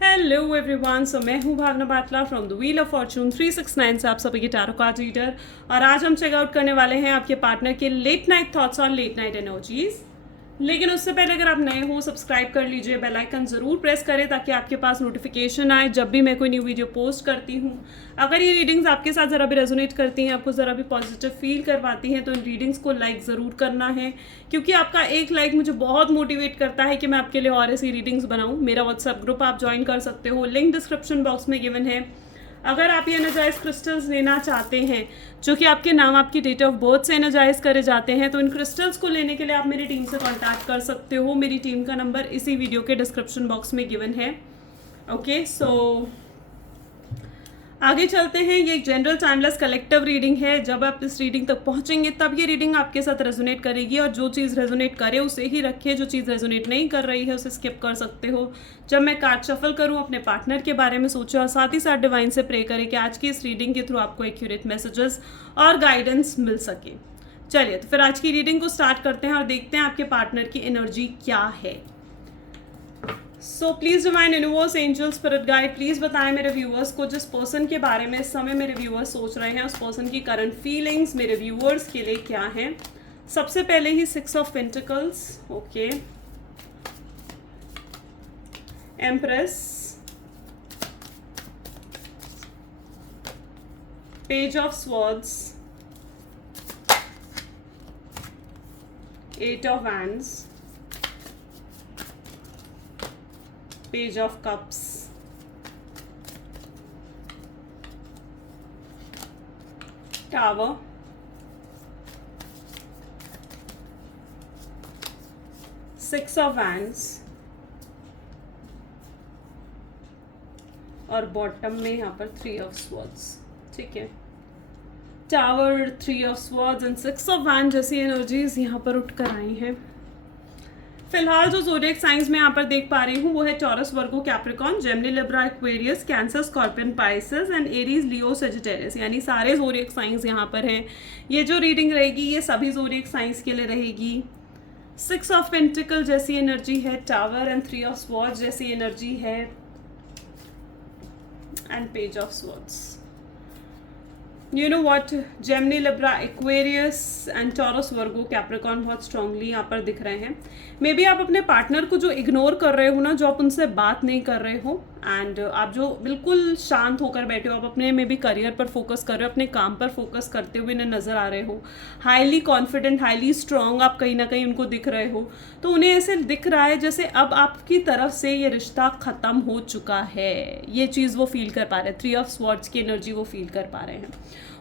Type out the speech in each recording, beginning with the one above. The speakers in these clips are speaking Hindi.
हेलो एवरीवन, सो मैं हूँ Bhavna Batla from the wheel of fortune 369 से आप सभी के टैरो कार्ड रीडर। और आज हम चेकआउट करने वाले हैं आपके पार्टनर के लेट नाइट थॉट्स और लेट नाइट एनर्जीज। लेकिन उससे पहले अगर आप नए हो, सब्सक्राइब कर लीजिए, बेल आइकन ज़रूर प्रेस करें ताकि आपके पास नोटिफिकेशन आए जब भी मैं कोई न्यू वीडियो पोस्ट करती हूँ। अगर ये रीडिंग्स आपके साथ ज़रा भी रेजोनेट करती हैं, आपको ज़रा भी पॉजिटिव फील करवाती हैं, तो इन रीडिंग्स को लाइक ज़रूर करना है, क्योंकि आपका एक लाइक मुझे बहुत मोटिवेट करता है कि मैं आपके लिए और ऐसी रीडिंग्स बनाऊँ। मेरा व्हाट्सएप ग्रुप आप ज्वाइन कर सकते हो, लिंक डिस्क्रिप्शन बॉक्स में गिवन है। अगर आप ये एनर्जाइज क्रिस्टल्स लेना चाहते हैं जो कि आपके नाम, आपकी डेट ऑफ बर्थ से एनर्जाइज करे जाते हैं, तो इन क्रिस्टल्स को लेने के लिए आप मेरी टीम से कांटेक्ट कर सकते हो। मेरी टीम का नंबर इसी वीडियो के डिस्क्रिप्शन बॉक्स में गिवन है। ओके, सो आगे चलते हैं। ये एक जनरल टाइमलेस कलेक्टिव रीडिंग है। जब आप इस रीडिंग तक पहुंचेंगे तब ये रीडिंग आपके साथ रेजोनेट करेगी, और जो चीज़ रेजोनेट करे उसे ही रखिए, जो चीज़ रेजोनेट नहीं कर रही है उसे स्किप कर सकते हो। जब मैं कार्ड शफल करूं, अपने पार्टनर के बारे में सोचें और साथ ही साथ डिवाइन से प्रे करें कि आज की इस रीडिंग के थ्रू आपको एक्यूरेट मैसेजेस और गाइडेंस मिल सके। चलिए, तो फिर आज की रीडिंग को स्टार्ट करते हैं और देखते हैं आपके पार्टनर की एनर्जी क्या है। सो please divine universe, angel, spirit guide, please बताएं मेरे व्यूअर्स को जिस पर्सन के बारे में इस समय मेरे व्यूअर्स सोच रहे हैं, उस पर्सन की करंट फीलिंग्स मेरे व्यूअर्स के लिए क्या हैं। सबसे पहले ही 6 of pentacles, okay, empress, page of swords, 8 of wands, Page of Cups, Tower, Six of Wands, और बॉटम में यहाँ पर 3 ऑफ स्वॉर्ड्स। ठीक है, tower, 3 of swords and 6 of wand जैसी एनर्जीज यहाँ पर उठ कर आई हैं। फिलहाल जो ज़ोडिएक साइंस में यहाँ पर देख पा रही हूँ वो है taurus, Virgo, Capricorn, Gemini, Libra, Aquarius, cancer, scorpion, Pisces and Aries, Leo, Sagittarius, यानी सारे ज़ोडिएक साइंस यहाँ पर हैं। ये जो रीडिंग रहेगी ये सभी ज़ोडिएक साइंस के लिए रहेगी। 6 ऑफ पेंटिकल जैसी एनर्जी है, टावर एंड 3 ऑफ स्वॉर्ड्स जैसी एनर्जी है, and page of swords. You know what, Gemini, Libra, Aquarius and taurus, Virgo, Capricorn बहुत स्ट्रांगली यहाँ पर दिख रहे हैं। मे बी आप अपने पार्टनर को जो इग्नोर कर रहे हो ना, जो आप उनसे बात नहीं कर रहे हो, एंड आप जो बिल्कुल शांत होकर बैठे हो, आप अपने मे बी करियर पर फोकस कर रहे हो, अपने काम पर फोकस करते हुए इन्हें नज़र आ रहे हो। हाईली कॉन्फिडेंट, हाईली स्ट्रांग आप कहीं ना कहीं उनको दिख रहे हो। तो उन्हें ऐसे दिख रहा है जैसे अब आपकी तरफ से ये रिश्ता ख़त्म हो चुका है। ये चीज़ वो फील कर पा रहे हैं, 3 ऑफ स्वॉर्ड्स की एनर्जी वो फील कर पा रहे हैं।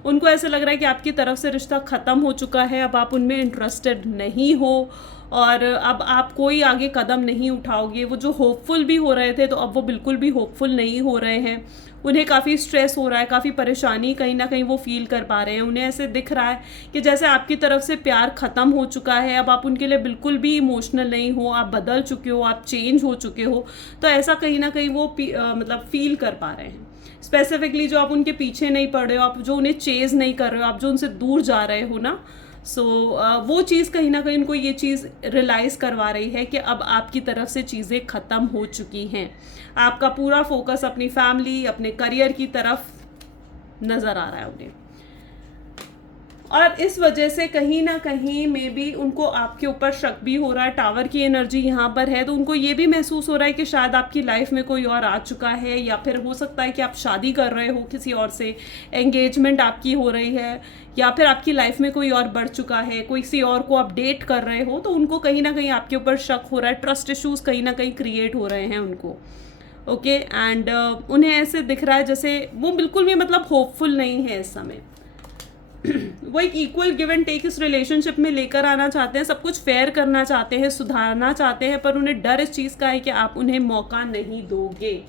उनको ऐसे लग रहा है कि आपकी तरफ से रिश्ता ख़त्म हो चुका है, अब आप उनमें इंटरेस्टेड नहीं हो और अब आप कोई आगे कदम नहीं उठाओगे। वो जो होपफुल भी हो रहे थे तो अब वो बिल्कुल भी होपफुल नहीं हो रहे हैं। उन्हें काफ़ी स्ट्रेस हो रहा है, काफ़ी परेशानी कहीं ना कहीं वो फील कर पा रहे हैं। उन्हें ऐसे दिख रहा है कि जैसे आपकी तरफ से प्यार ख़त्म हो चुका है, अब आप उनके लिए बिल्कुल भी इमोशनल नहीं हो, आप बदल चुके हो, आप चेंज हो चुके हो। तो ऐसा कहीं ना कहीं वो मतलब फील कर पा रहे हैं। स्पेसिफिकली जो आप उनके पीछे नहीं पड़ रहे हो, आप जो उन्हें चेज नहीं कर रहे हो, आप जो उनसे दूर जा रहे हो ना, सो वो चीज़ कहीं ना कहीं उनको ये चीज़ रियलाइज़ करवा रही है कि अब आपकी तरफ से चीज़ें ख़त्म हो चुकी हैं। आपका पूरा फोकस अपनी फैमिली, अपने करियर की तरफ नज़र आ रहा है उन्हें, और इस वजह से कहीं ना कहीं मे बी उनको आपके ऊपर शक भी हो रहा है। टावर की एनर्जी यहाँ पर है तो उनको ये भी महसूस हो रहा है कि शायद आपकी लाइफ में कोई और आ चुका है, या फिर हो सकता है कि आप शादी कर रहे हो किसी और से, एंगेजमेंट आपकी हो रही है, या फिर आपकी लाइफ में कोई और बढ़ चुका है, कोई किसी और को आप डेट कर रहे हो। तो उनको कहीं ना कहीं आपके ऊपर शक हो रहा है, ट्रस्ट इश्यूज कहीं ना कहीं क्रिएट हो रहे हैं उनको। ओके, एंड उन्हें ऐसे दिख रहा है जैसे वो बिल्कुल भी मतलब होपफुल नहीं है इस समय। वो एक इक्वल गिव एंड टेक इस रिलेशनशिप में लेकर आना चाहते हैं, सब कुछ फेयर करना चाहते हैं, सुधारना चाहते हैं, पर उन्हें डर इस चीज़ का है कि आप उन्हें मौका नहीं दोगे।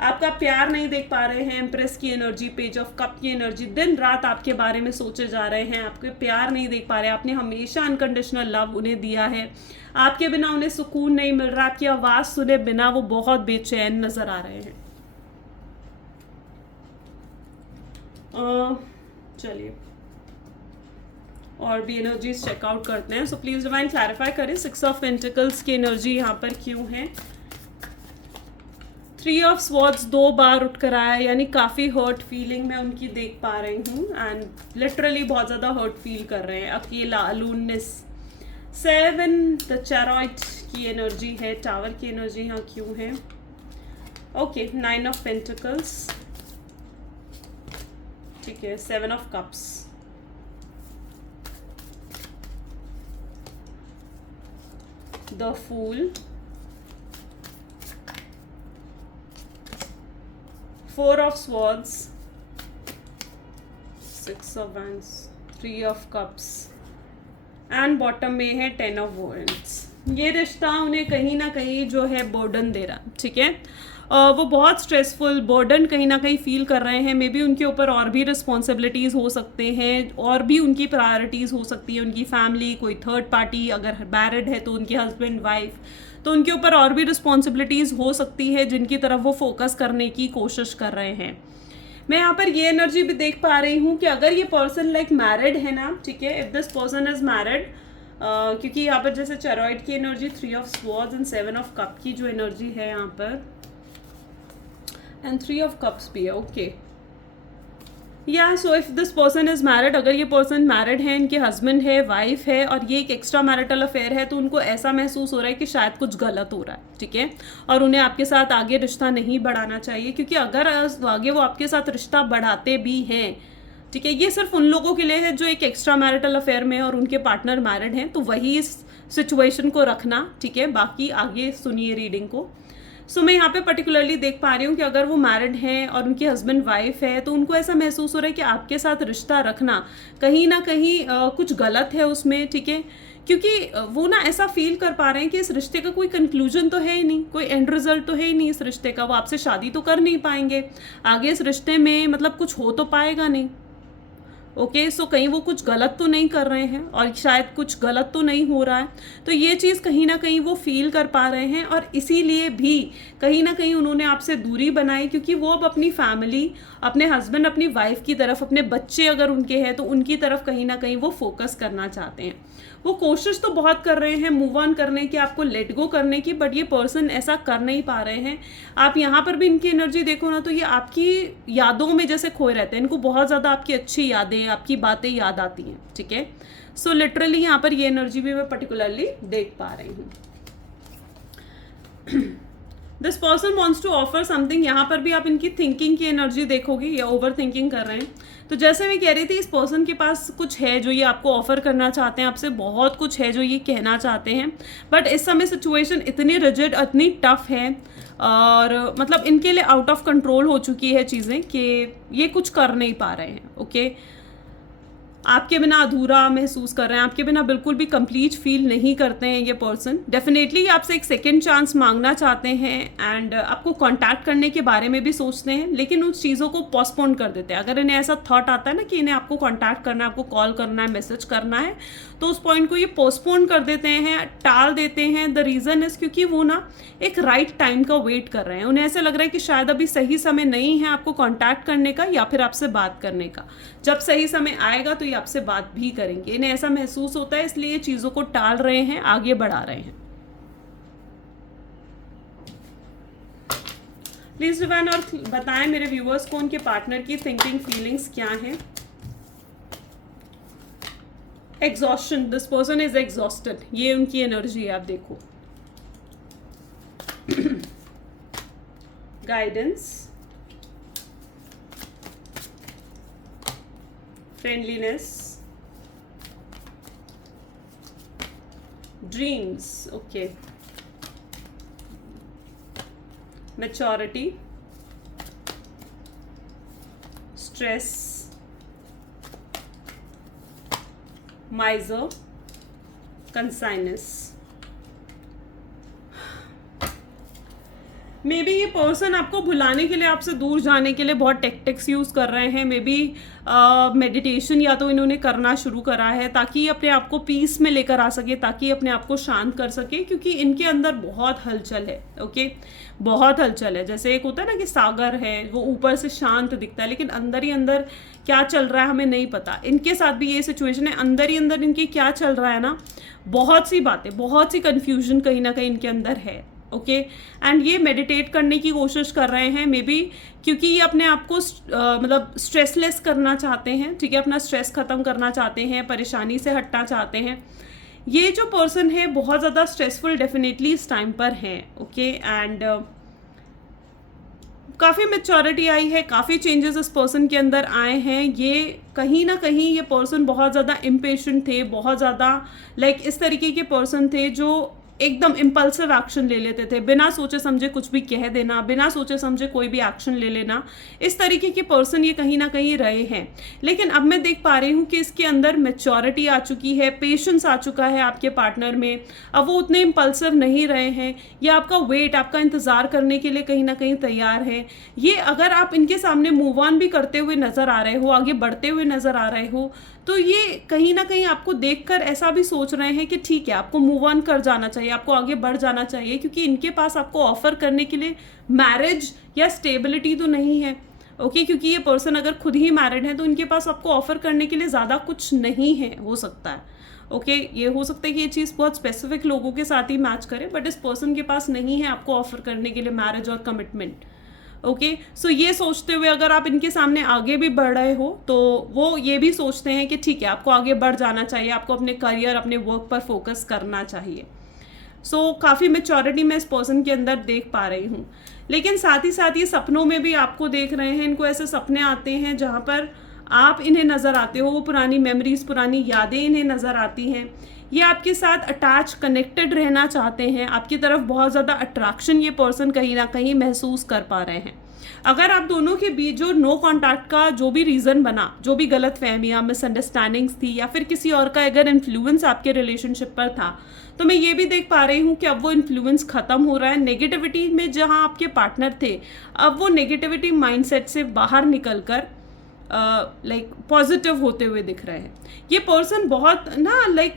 आपका प्यार नहीं देख पा रहे हैं। एम्प्रेस की एनर्जी, पेज ऑफ कप की एनर्जी, दिन रात आपके बारे में सोचे जा रहे हैं, आपके प्यार नहीं देख पा रहे। आपने हमेशा अनकंडीशनल लव उन्हें दिया है, आपके बिना उन्हें सुकून नहीं मिल रहा। आपकी आवाज़ सुने बिना वो बहुत बेचैन नज़र आ रहे हैं। चलिए और भी एनर्जीज चेकआउट करते हैं। सो प्लीज डिवाइन क्लैरिफाई करें 6 ऑफ पेंटिकल्स की एनर्जी यहाँ पर क्यों है, 3 ऑफ स्वॉर्ड्स 2 बार उठ कर आया, यानी काफ़ी हर्ट फीलिंग मैं उनकी देख पा रही हूँ एंड लिटरली बहुत ज़्यादा हर्ट फील कर रहे हैं, अकेला, अलोननेस। 7 द चैरॉट की एनर्जी है, टावर की एनर्जी यहाँ क्यों है? ओके, 9 ऑफ पेंटिकल्स, ठीक है, 7 of cups, the fool, 4 of swords, 6 of wands, 3 of cups and bottom में है 10 ऑफ वॉन्ड्स। ये रिश्ता उन्हें कहीं ना कहीं जो है बर्डन दे रहा, ठीक है। वो बहुत स्ट्रेसफुल बर्डन कहीं ना कहीं फील कर रहे हैं। मे बी उनके ऊपर और भी रिस्पॉन्सिबिलिटीज़ हो सकते हैं, और भी उनकी प्रायोरिटीज़ हो सकती है, उनकी फैमिली, कोई थर्ड पार्टी, अगर मैरिड है तो उनके हस्बैंड वाइफ, तो उनके ऊपर और भी रिस्पॉन्सिबिलिटीज़ हो सकती है जिनकी तरफ वो फोकस करने की कोशिश कर रहे हैं। मैं यहाँ पर ये एनर्जी भी देख पा रही हूँ कि अगर ये पर्सन लाइक मैरिड है ना, ठीक है, if this person is married, क्योंकि यहाँ पर जैसे चेरॉइड की energy, 3 of swords and 7 of cup की जो एनर्जी है यहाँ पर, एंड 3 ऑफ कप्स भी है, ओके। या so if this person is married, अगर ये पर्सन मैरिड है, इनके हस्बैंड है, वाइफ है, और ये एक एक्स्ट्रा मैरिटल अफेयर है, तो उनको ऐसा महसूस हो रहा है कि शायद कुछ गलत हो रहा है, ठीक है, और उन्हें आपके साथ आगे रिश्ता नहीं बढ़ाना चाहिए। क्योंकि अगर आगे वो आपके साथ रिश्ता बढ़ाते भी हैं, ठीक है, ये सिर्फ उन लोगों के लिए है जो एक एक्स्ट्रा मैरिटल अफेयर में और उनके पार्टनर मैरिड हैं, तो वही इस सिचुएशन को रखना, ठीक है। बाकी आगे सुनिए रीडिंग को। सो मैं यहाँ पे पर्टिकुलरली देख पा रही हूँ कि अगर वो मैरिड हैं और उनकी हस्बैंड वाइफ है, तो उनको ऐसा महसूस हो रहा है कि आपके साथ रिश्ता रखना कहीं ना कहीं कुछ गलत है उसमें, ठीक है। क्योंकि वो ना ऐसा फील कर पा रहे हैं कि इस रिश्ते का कोई कंक्लूजन तो है ही नहीं, कोई एंड रिजल्ट तो है ही नहीं इस रिश्ते का, वो आपसे शादी तो कर नहीं पाएंगे आगे इस रिश्ते में, मतलब कुछ हो तो पाएगा नहीं, ओके। सो कहीं वो कुछ गलत तो नहीं कर रहे हैं, और शायद कुछ गलत तो नहीं हो रहा है, तो ये चीज़ कहीं ना कहीं वो फील कर पा रहे हैं, और इसीलिए भी कहीं ना कहीं उन्होंने आपसे दूरी बनाई, क्योंकि वो अब अपनी फैमिली, अपने हस्बैंड, अपनी वाइफ की तरफ, अपने बच्चे अगर उनके हैं तो उनकी तरफ कहीं ना कहीं वो फोकस करना चाहते हैं। वो कोशिश तो बहुत कर रहे हैं मूव ऑन करने की, आपको लेट गो करने की, बट ये पर्सन ऐसा कर नहीं पा रहे हैं। आप यहाँ पर भी इनकी एनर्जी देखो ना, तो ये आपकी यादों में जैसे खोए रहते हैं, इनको बहुत ज़्यादा आपकी अच्छी यादें, आपकी बातें याद आती हैं, ठीक है। सो लिटरली यहाँ पर ये एनर्जी भी मैं पर्टिकुलरली देख पा रही हूँ। This person wants to offer something, यहाँ पर भी आप इनकी थिंकिंग की एनर्जी देखोगे, या ओवर थिंकिंग कर रहे हैं। तो जैसे मैं कह रही थी, इस पर्सन के पास कुछ है जो ये आपको ऑफर करना चाहते हैं, आपसे बहुत कुछ है जो ये कहना चाहते हैं, बट इस समय सिचुएशन इतनी रिजिड, इतनी टफ है, और मतलब इनके लिए आउट ऑफ कंट्रोल हो चुकी है चीज़ें, कि ये कुछ कर नहीं पा रहे हैं, ओके। आपके बिना अधूरा महसूस कर रहे हैं, आपके बिना बिल्कुल भी कंप्लीट फील नहीं करते हैं ये पर्सन। डेफिनेटली आपसे एक सेकंड चांस मांगना चाहते हैं, एंड आपको कांटेक्ट करने के बारे में भी सोचते हैं, लेकिन उस चीज़ों को पोस्टपोन कर देते हैं। अगर इन्हें ऐसा थॉट आता है ना कि इन्हें आपको कांटेक्ट करना है, आपको कॉल करना है, मैसेज करना है, तो उस पॉइंट को ये पोस्टपोन कर देते हैं, टाल देते हैं। द रीज़न इज़ क्योंकि वो ना एक राइट टाइम का वेट कर रहे हैं। उन्हें ऐसा लग रहा है कि शायद अभी सही समय नहीं है आपको कांटेक्ट करने का या फिर आपसे बात करने का। जब सही समय आएगा तो ये आपसे बात भी करेंगे, इन्हें ऐसा महसूस होता है, इसलिए ये चीज़ों को टाल रहे हैं, आगे बढ़ा रहे हैं। प्लीज डिवाइन और बताएं मेरे व्यूअर्स को उनके पार्टनर की थिंकिंग फीलिंग्स क्या हैं। Exhaustion, this person is exhausted, ये उनकी एनर्जी है, आप देखो। Guidance, friendliness, dreams, okay, maturity, stress, miser, conciseness. Maybe ये पर्सन आपको भुलाने के लिए, आपसे दूर जाने के लिए बहुत टेक्टिक्स यूज़ कर रहे हैं। मे बी मेडिटेशन या तो इन्होंने करना शुरू करा है ताकि ये अपने आप को पीस में लेकर आ सके, ताकि अपने आप को शांत कर सके, क्योंकि इनके अंदर बहुत हलचल है, ओके, बहुत हलचल है। जैसे एक होता है ना कि सागर है, वो ऊपर से शांत दिखता है, लेकिन अंदर ही अंदर क्या चल रहा है हमें नहीं पता। इनके साथ भी ये सिचुएशन है, अंदर ही अंदर इनकी क्या चल रहा है ना, बहुत सी बातें, बहुत सी कन्फ्यूजन कहीं ना कहीं इनके अंदर है, ओके एंड ये मेडिटेट करने की कोशिश कर रहे हैं मे बी, क्योंकि ये अपने आप को मतलब स्ट्रेसलेस करना चाहते हैं, ठीक है, अपना स्ट्रेस खत्म करना चाहते हैं, परेशानी से हटना चाहते हैं। ये जो पर्सन है बहुत ज़्यादा स्ट्रेसफुल डेफिनेटली इस टाइम पर है, ओके एंड काफ़ी मैच्योरिटी आई है, काफ़ी चेंजेस इस पर्सन के अंदर आए हैं। ये कहीं ना कहीं ये पर्सन बहुत ज़्यादा इम्पेशेंट थे, बहुत ज़्यादा इस तरीके के पर्सन थे जो एकदम इम्पल्सिव एक्शन ले लेते थे, बिना सोचे समझे कुछ भी कह देना, बिना सोचे समझे कोई भी एक्शन ले लेना, इस तरीके के पर्सन ये कहीं ना कहीं रहे हैं। लेकिन अब मैं देख पा रही हूँ कि इसके अंदर मैच्योरिटी आ चुकी है, पेशेंस आ चुका है आपके पार्टनर में। अब वो उतने इम्पल्सिव नहीं रहे हैं, ये आपका वेट, आपका इंतज़ार करने के लिए कहीं ना कहीं तैयार है। ये अगर आप इनके सामने मूव ऑन भी करते हुए नज़र आ रहे हो, आगे बढ़ते हुए नज़र आ रहे हो, तो ये कहीं ना कहीं आपको देखकर ऐसा भी सोच रहे हैं कि ठीक है, आपको मूव ऑन कर जाना चाहिए, आपको आगे बढ़ जाना चाहिए, क्योंकि इनके पास आपको ऑफर करने के लिए मैरिज या स्टेबिलिटी तो नहीं है, ओके क्योंकि ये पर्सन अगर खुद ही मैरिड है तो इनके पास आपको ऑफर करने के लिए ज़्यादा कुछ नहीं है, हो सकता है, ओके ये हो सकता है कि ये चीज़ बहुत स्पेसिफिक लोगों के साथ ही मैच करे, बट इस पर्सन के पास नहीं है आपको ऑफर करने के लिए मैरिज और कमिटमेंट, ओके सो ये सोचते हुए अगर आप इनके सामने आगे भी बढ़ रहे हो तो वो ये भी सोचते हैं कि ठीक है, आपको आगे बढ़ जाना चाहिए, आपको अपने करियर, अपने वर्क पर फोकस करना चाहिए। सो काफ़ी मैच्योरिटी मैं इस पर्सन के अंदर देख पा रही हूँ। लेकिन साथ ही साथ ये सपनों में भी आपको देख रहे हैं, इनको ऐसे सपने आते हैं जहाँ पर आप इन्हें नज़र आते हो, वो पुरानी मेमोरीज, पुरानी यादें इन्हें नज़र आती हैं। ये आपके साथ अटैच, कनेक्टेड रहना चाहते हैं, आपकी तरफ बहुत ज़्यादा अट्रैक्शन ये पर्सन कहीं ना कहीं महसूस कर पा रहे हैं। अगर आप दोनों के बीच जो नो कॉन्टैक्ट का जो भी रीज़न बना, जो भी गलत फहमियाँ, मिसअंडरस्टैंडिंग्स थी, या फिर किसी और का अगर इन्फ्लुएंस आपके रिलेशनशिप पर था, तो मैं ये भी देख पा रही हूँ कि अब वो इन्फ्लुएंस ख़त्म हो रहा है। नेगेटिविटी में जहाँ आपके पार्टनर थे, अब वो नेगेटिविटी माइंडसेट से बाहर निकल कर पॉजिटिव होते हुए दिख रहे हैं। ये पर्सन बहुत ना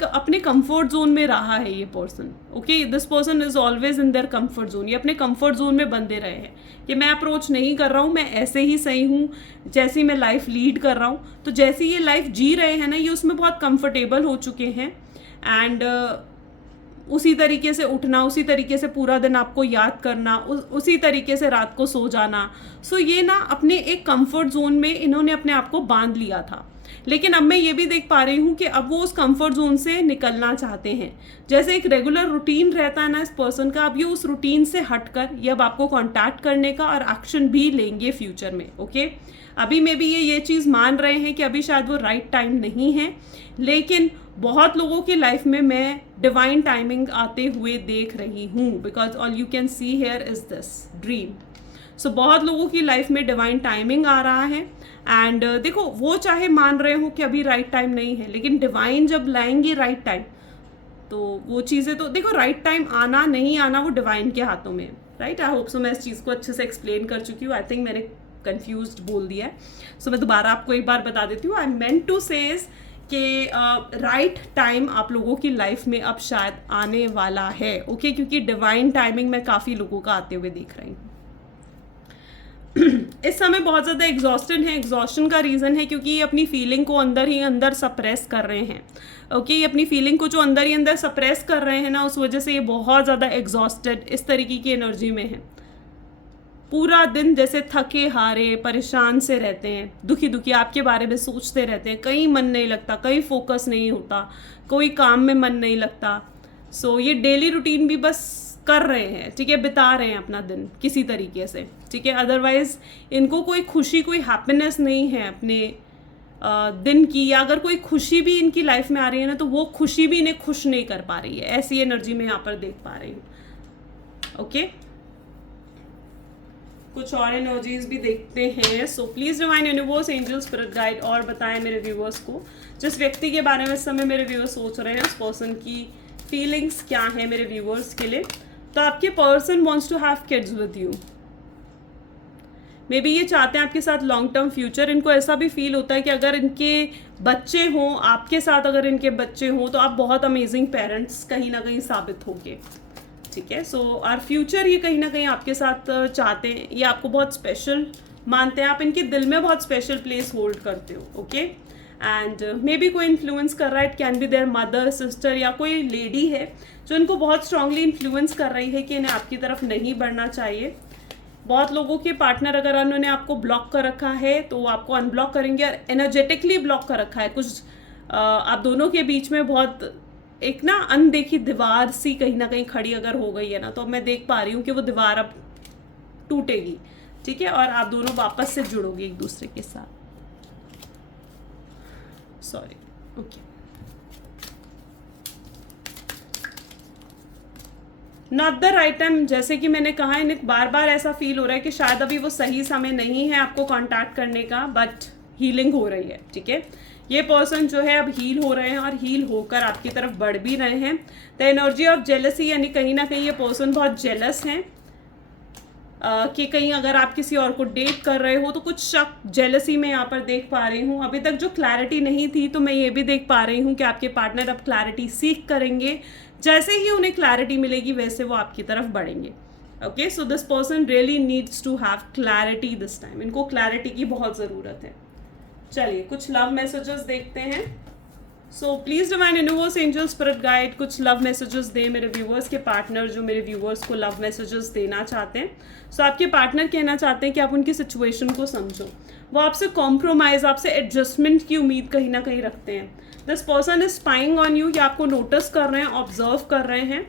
अपने कंफर्ट जोन में रहा है ये person, okay this person is always in their comfort zone. ये अपने कंफर्ट जोन में बंधे रहे हैं कि मैं अप्रोच नहीं कर रहा हूँ, मैं ऐसे ही सही हूँ जैसी मैं लाइफ लीड कर रहा हूँ। तो जैसी ये लाइफ जी रहे हैं ना, ये उसमें बहुत कंफर्टेबल हो चुके हैं एंड उसी तरीके से उठना, उसी तरीके से पूरा दिन आपको याद करना, उसी तरीके से रात को सो जाना। सो ये ना अपने एक कंफर्ट जोन में इन्होंने अपने आप को बांध लिया था। लेकिन अब मैं ये भी देख पा रही हूँ कि अब वो उस कंफर्ट जोन से निकलना चाहते हैं। जैसे एक रेगुलर रूटीन रहता है ना इस पर्सन का, अब ये उस रूटीन से हटकर ये अब आपको कांटेक्ट करने का और एक्शन भी लेंगे फ्यूचर में, ओके अभी में भी ये चीज़ मान रहे हैं कि अभी शायद वो राइट टाइम नहीं है, लेकिन बहुत लोगों की लाइफ में मैं डिवाइन टाइमिंग आते हुए देख रही हूँ, because all you can see here is this dream. So बहुत लोगों की लाइफ में डिवाइन टाइमिंग आ रहा है एंड देखो वो चाहे मान रहे हो कि अभी राइट टाइम नहीं है, लेकिन डिवाइन जब लाएंगी राइट टाइम तो वो चीज़ें तो देखो, राइट टाइम आना नहीं आना वो डिवाइन के हाथों में, राइट। आई होप सो मैं इस चीज़ को अच्छे से एक्सप्लेन कर चुकी हूँ। आई थिंक मैंने कंफ्यूज्ड बोल दिया है, सो मैं दोबारा आपको एक बार बता देती हूँ। आई मेंट टू सेज कि राइट टाइम आप लोगों की लाइफ में अब शायद आने वाला है, ओके क्योंकि डिवाइन टाइमिंग मैं काफ़ी लोगों का आते हुए देख रही हूँ। इस समय बहुत ज़्यादा एग्जॉस्टेड है। एग्जॉस्शन का रीज़न है क्योंकि ये अपनी फीलिंग को अंदर ही अंदर सप्रेस कर रहे हैं, ओके ये अपनी फीलिंग को जो अंदर ही अंदर सप्रेस कर रहे हैं ना, उस वजह से ये बहुत ज़्यादा एग्जॉस्टेड इस तरीके की एनर्जी में है। पूरा दिन जैसे थके हारे परेशान से रहते हैं, दुखी दुखी आपके बारे में सोचते रहते हैं, कहीं मन नहीं लगता, कहीं फोकस नहीं होता, कोई काम में मन नहीं लगता। सो ये डेली रूटीन भी बस कर रहे हैं, ठीक है, बिता रहे हैं अपना दिन किसी तरीके से, ठीक है। अदरवाइज इनको कोई खुशी, कोई हैप्पीनेस नहीं है अपने दिन की, या अगर कोई खुशी भी इनकी लाइफ में आ रही है ना तो वो खुशी भी इन्हें खुश नहीं कर पा रही है। ऐसी एनर्जी में यहाँ पर देख पा रही हूँ, ओके कुछ और एनर्जीज भी देखते हैं। So please divine universe, angel, spirit guide और बताएं मेरे व्यूअर्स को, जिस व्यक्ति के बारे में इस समय मेरे व्यूअर्स सोच रहे हैं उस पर्सन की फीलिंग्स क्या है मेरे व्यूअर्स के लिए। तो आपके person wants to have kids with you, maybe ये चाहते हैं आपके साथ लॉन्ग टर्म फ्यूचर। इनको ऐसा भी फील होता है कि अगर इनके बच्चे हों, आपके साथ अगर इनके बच्चे हों तो आप बहुत अमेजिंग पेरेंट्स कहीं ना कहीं साबित होंगे, ठीक है। सो आर फ्यूचर ये कहीं ना कहीं आपके साथ चाहते हैं, ये आपको बहुत स्पेशल मानते हैं, आप इनके दिल में बहुत स्पेशल प्लेस होल्ड करते हो, ओके एंड मे बी कोई इन्फ्लुएंस कर रहा है, it can be there mother, sister, या कोई लेडी है जो इनको बहुत स्ट्रांगली इन्फ्लुएंस कर रही है कि इन्हें आपकी तरफ नहीं बढ़ना चाहिए। बहुत लोगों के पार्टनर अगर उन्होंने आपको ब्लॉक कर रखा है तो वो आपको अनब्लॉक करेंगे, और एनर्जेटिकली ब्लॉक कर रखा है। कुछ आप दोनों के बीच में बहुत एक ना अनदेखी दीवार सी कहीं ना कहीं खड़ी अगर हो गई है ना, तो मैं देख पा रही हूँ कि वो दीवार अब टूटेगी, ठीक है, और आप दोनों वापस से जुड़ोगे एक दूसरे के साथ। Sorry, okay, not the right time. जैसे कि मैंने कहा, इन्हें बार बार ऐसा फील हो रहा है कि शायद अभी वो सही समय नहीं है आपको कांटेक्ट करने का, बट हीलिंग हो रही है, ठीक है। ये पर्सन जो है अब हील हो रहे हैं और हील होकर आपकी तरफ बढ़ भी रहे हैं। द एनर्जी ऑफ जेलसी, यानी कहीं ना कहीं ये पर्सन बहुत जेलस हैं कि कहीं अगर आप किसी और को डेट कर रहे हो तो कुछ शक जेलसी में यहाँ पर देख पा रही हूँ। अभी तक जो क्लैरिटी नहीं थी, तो मैं ये भी देख पा रही हूँ कि आपके पार्टनर अब क्लैरिटी सीख करेंगे। जैसे ही उन्हें क्लैरिटी मिलेगी वैसे वो आपकी तरफ बढ़ेंगे। Okay, so this person really needs to have clarity this time. इनको क्लैरिटी की बहुत ज़रूरत है। चलिए कुछ लव मैसेजेस देखते हैं। सो please divine universe, angel, spirit guide, कुछ लव मैसेजेस दे मेरे व्यूवर्स के पार्टनर जो मेरे व्यूवर्स को लव मैसेजेस देना चाहते हैं। सो आपके पार्टनर कहना चाहते हैं कि आप उनकी सिचुएशन को समझो। वो आपसे कॉम्प्रोमाइज़, आपसे एडजस्टमेंट की उम्मीद कहीं ना कहीं रखते हैं। This person is spying on you, या आपको नोटिस कर रहे हैं, ऑब्जर्व कर रहे हैं।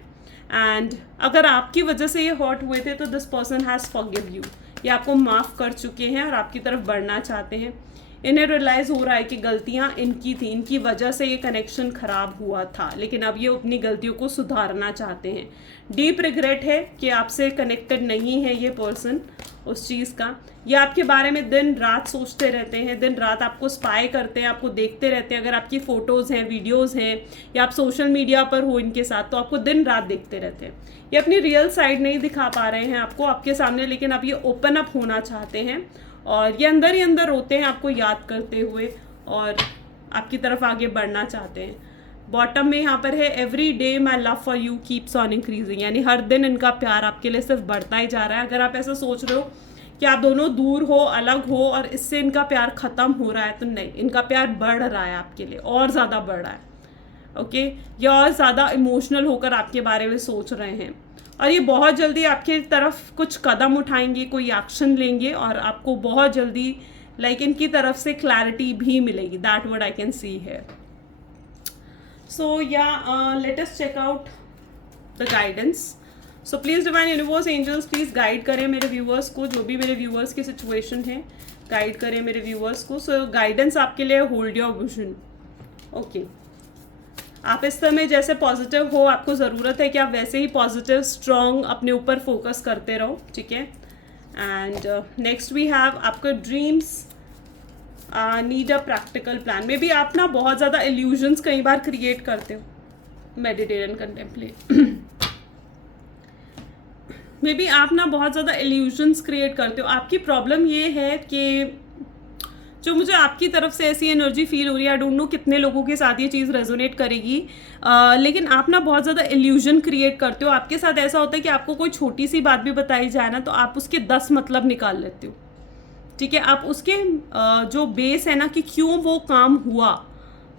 एंड अगर आपकी वजह से ये हर्ट हुए थे तो this person has forgive you, ये आपको माफ़ कर चुके हैं और आपकी तरफ बढ़ना चाहते हैं। इन्हें रियलाइज़ हो रहा है कि गलतियाँ इनकी थी, इनकी वजह से ये कनेक्शन ख़राब हुआ था, लेकिन अब ये अपनी गलतियों को सुधारना चाहते हैं। डीप रिग्रेट है कि आपसे कनेक्टेड नहीं है ये पर्सन उस चीज़ का। ये आपके बारे में दिन रात सोचते रहते हैं, दिन रात आपको स्पाई करते हैं, आपको देखते रहते हैं। अगर आपकी फ़ोटोज़ हैं, वीडियोज़ हैं, या आप सोशल मीडिया पर हो इनके साथ, तो आपको दिन रात देखते रहते हैं। ये अपनी रियल साइड नहीं दिखा पा रहे हैं आपको आपके सामने, लेकिन अब ये ओपन अप होना चाहते हैं और ये अंदर ही अंदर रोते हैं आपको याद करते हुए और आपकी तरफ आगे बढ़ना चाहते हैं। बॉटम में यहाँ पर है every day my love for you keeps on increasing, यानी हर दिन इनका प्यार आपके लिए सिर्फ बढ़ता ही जा रहा है। अगर आप ऐसा सोच रहे हो कि आप दोनों दूर हो, अलग हो और इससे इनका प्यार ख़त्म हो रहा है, तो नहीं, इनका प्यार बढ़ रहा है आपके लिए, और ज़्यादा बढ़ रहा है। ओके, ये और ज़्यादा इमोशनल होकर आपके बारे में सोच रहे हैं और ये बहुत जल्दी आपके तरफ कुछ कदम उठाएंगे, कोई एक्शन लेंगे और आपको बहुत जल्दी लाइक इनकी तरफ से क्लैरिटी भी मिलेगी। That word I can see है। सो या let us check out the guidance. So please divine universe, angels, please guide करें मेरे व्यूवर्स को, जो भी मेरे व्यूवर्स की सिचुएशन है गाइड करें मेरे व्यूवर्स को। सो गाइडेंस आपके लिए होल्ड योर विजन। ओके, आप इस समय जैसे पॉजिटिव हो, आपको ज़रूरत है कि आप वैसे ही पॉजिटिव स्ट्रॉन्ग अपने ऊपर फोकस करते रहो, ठीक है। एंड नेक्स्ट वी हैव आपका dreams need a practical plan. May be आप ना बहुत ज़्यादा इल्यूजन्स कई बार क्रिएट करते हो, meditate and contemplate. May be आप ना बहुत ज़्यादा इल्यूजन्स क्रिएट करते हो। आपकी प्रॉब्लम ये है कि जो मुझे आपकी तरफ से ऐसी एनर्जी फील हो रही है, आई डोंट नो कितने लोगों के साथ ये चीज़ रेजोनेट करेगी, लेकिन आप ना बहुत ज़्यादा इल्यूजन क्रिएट करते हो। आपके साथ ऐसा होता है कि आपको कोई छोटी सी बात भी बताई जाए ना, तो आप उसके 10 मतलब निकाल लेते हो, ठीक है। आप उसके जो बेस है ना कि क्यों वो काम हुआ,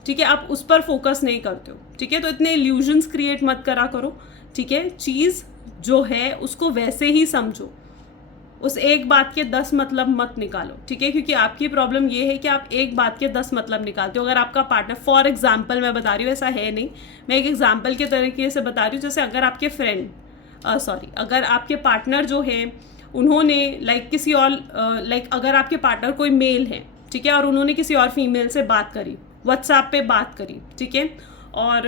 ठीक है, आप उस पर फोकस नहीं करते हो, ठीक है। तो इतने इल्यूजन्स क्रिएट मत करा करो, ठीक है। चीज़ जो है उसको वैसे ही समझो, उस एक बात के 10 मतलब मत निकालो, ठीक है। क्योंकि आपकी प्रॉब्लम ये है कि आप एक बात के 10 मतलब निकालते हो। अगर आपका पार्टनर, फॉर एग्जांपल मैं बता रही हूँ, ऐसा है नहीं, मैं एक एग्जांपल के तरीके से बता रही हूँ। जैसे अगर आपके अगर आपके पार्टनर जो है उन्होंने लाइक किसी और अगर आपके पार्टनर कोई मेल है, ठीक है, और उन्होंने किसी और फीमेल से बात करी, व्हाट्सएप पे बात करी, ठीक है, और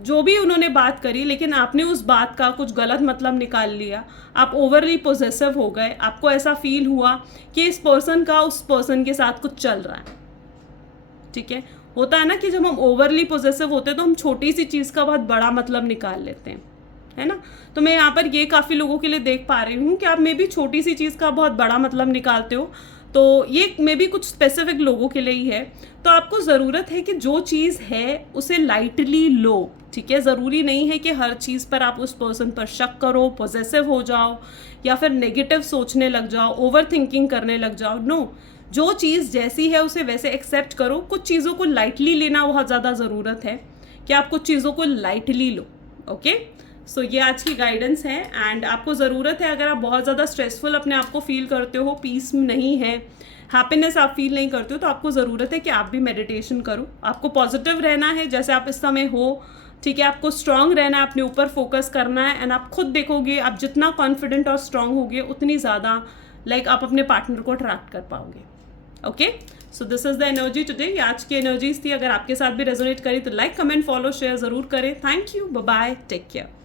जो भी उन्होंने बात करी, लेकिन आपने उस बात का कुछ गलत मतलब निकाल लिया, आप ओवरली पोजेसिव हो गए, आपको ऐसा फील हुआ कि इस पर्सन का उस पर्सन के साथ कुछ चल रहा है, ठीक है। होता है ना कि जब हम ओवरली पोजेसिव होते हैं तो हम छोटी सी चीज़ का बहुत बड़ा मतलब निकाल लेते हैं, है ना। तो मैं यहाँ पर ये काफ़ी लोगों के लिए देख पा रही हूँ कि आप मे बी छोटी सी चीज़ का बहुत बड़ा मतलब निकालते हो। तो ये मे बी कुछ स्पेसिफिक लोगों के लिए ही है। तो आपको ज़रूरत है कि जो चीज़ है उसे लाइटली लो, ठीक है। ज़रूरी नहीं है कि हर चीज़ पर आप उस पर्सन पर शक करो, पॉजेसिव हो जाओ या फिर नेगेटिव सोचने लग जाओ, ओवर थिंकिंग करने लग जाओ। नो, जो चीज़ जैसी है उसे वैसे एक्सेप्ट करो। कुछ चीज़ों को लाइटली लेना बहुत ज़्यादा ज़रूरत है कि आप कुछ चीज़ों को लाइटली लो। ओके, सो ये आज की गाइडेंस है। एंड आपको ज़रूरत है, अगर आप बहुत ज़्यादा स्ट्रेसफुल अपने आप को फील करते हो, पीस नहीं है, हैप्पीनेस आप फील नहीं करते हो, तो आपको ज़रूरत है कि आप भी मेडिटेशन करो। आपको पॉजिटिव रहना है जैसे आप इस समय हो, ठीक है। आपको स्ट्रांग रहना है, अपने ऊपर फोकस करना है। एंड आप खुद देखोगे, आप जितना कॉन्फिडेंट और स्ट्रांग होगे उतनी ज़्यादा आप अपने पार्टनर को अट्रैक्ट कर पाओगे। Okay, so this is the energy today. ये आज की एनर्जीज थी। अगर आपके साथ भी रेजोनेट करी तो लाइक, कमेंट, फॉलो, शेयर ज़रूर करें। Thank you, bye bye, take care.